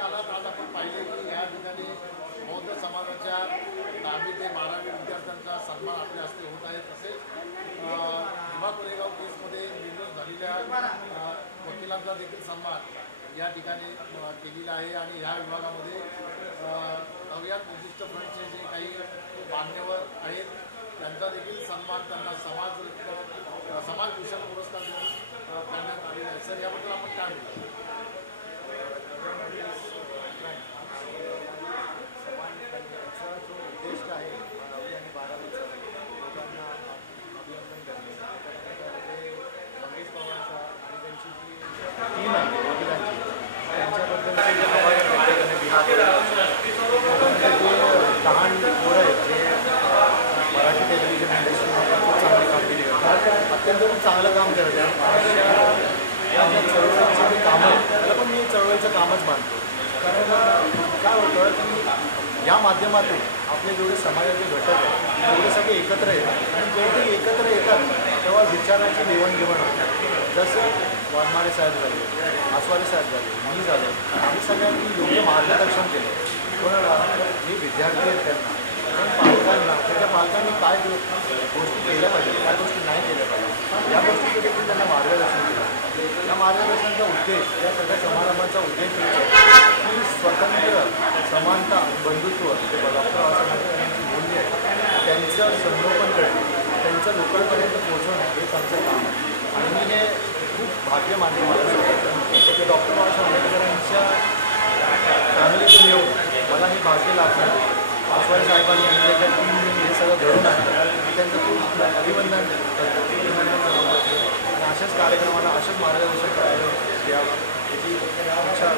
आलात आज आपण पाहिले की या ठिकाणी बौद्ध समाजाच्या 10वी ते 12वी विद्यार्थ्यांचा सन्मान आपल्या हस्ते होत आहे। तसेच भीमा कोरेगाव केसमध्ये निर्दोष झालेल्या वकिलांचा देखील सन्मान या ठिकाणी केलेला आहे आणि ह्या विभागामध्ये नव्यात विशिष्ट फ्रंटचे जे काही मान्यवर आहेत त्यांचा देखील सन्मान त्यांना समाजभूषण पुरस्कार देऊन करण्यात आलेला आहे। सर, याबद्दल आपण काय म्हणतो? उद्देश आहे 10वी आणि 12वीचा लोकांना अभिनंदन करणे। मंगेश पवारचा आणि त्यांची जी टीम आहे वकिलांची त्यांच्याबद्दलचे जे आभार व्यक्त करणे लहान पोरं आहेत जे मराठी टेलिव्हिजन इंडस्ट्रीमध्ये खूप चांगली कामगिरी करतात, अत्यंत चांगलं काम करत आहे। या ज्या चळवळीचं जे कामं आहे त्याला पण मी चळवळीचं कामच मानतो, कारण काय होतं की या माध्यमातून आपले जेवढे समाजाचे घटक आहेत तेवढे सगळे एकत्र येतात आणि जेव्हा ते एकत्र येतात तेव्हा विचारांची देवाणघेवाण होते। जसं वाघमारे साहेब झाले, आसवारे साहेब झाले, मी झालो, आम्ही सगळ्यांनी योग्य मार्गदर्शन केलं। कोणाला जे विद्यार्थी आहेत त्यांना पालकांना, त्याच्या पालकांनी काय गोष्टी केल्या पाहिजे, काय गोष्टी नाही केल्या पाहिजे या गोष्टीचं देखील त्यांना मार्गदर्शन केलं। या मार्गदर्शनाचा उद्देश, या सगळ्या समारंभाचा उद्देश की स्वतंत्र, समानता, बंधुत्व जे डॉक्टर बाबासाहेबांची मूल्य आहे त्यांचं संगोपन करणे, त्यांचं लोकांपर्यंत पोहोचवणं हेच आमचं काम आहे। आणि मी हे खूप भाग्य मानतो माझ्यासोबत की डॉक्टर बाबासाहेब आंबेडकरांच्या फॅमिलीतून येऊन मला हे भाग्य लाभलं। आसवारी साहेबांनी त्यांच्या टीमने हे सगळं घडून आणलं, त्यांचं खूप अभिनंदन करतो आणि अशाच कार्यक्रमाला अशाच मार्गदर्शन करायला द्यावं याची इच्छा